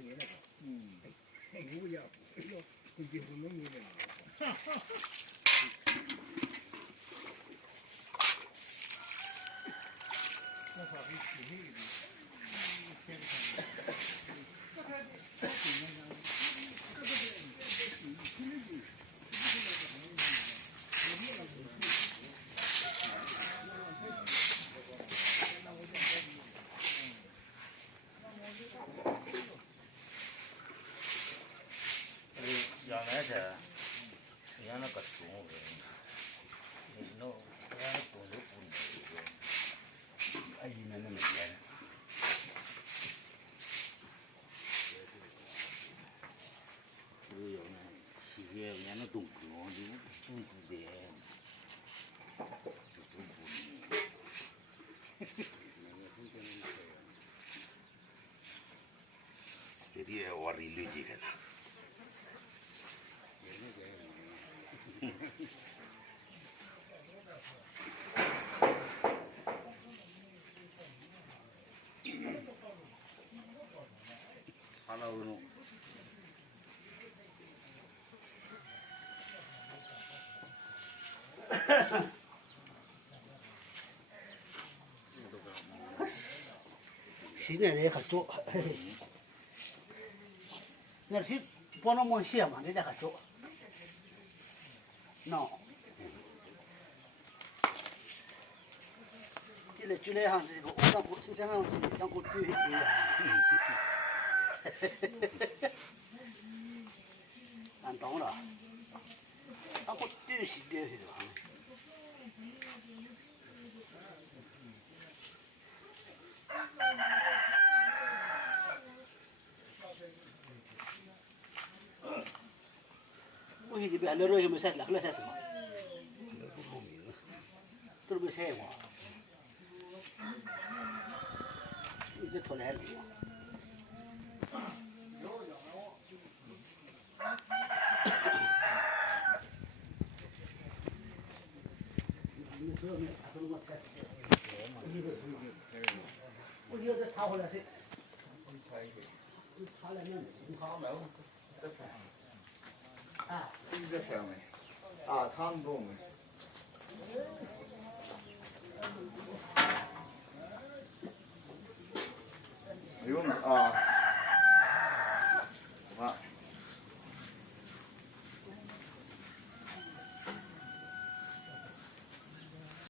年那个，我也估计不能你那个。那啥比体内的，天上。原来是原来个动物，那原来动物不能，哎，那么严。有呢，七月原来动物就动物的，就动物的。这里我这累积着呢。Hello. 现在人可做，那是帮那么些嘛，人家可做，喏，就来上这个，让我就让我对对呀，俺懂了，让我对是对是的。我现在别聊有没有晒了，来晒什么？都没晒过，你这拖来了。我有的查回来谁？查来那你查来我。啊，你这看没？啊，他们懂没？哎呦啊！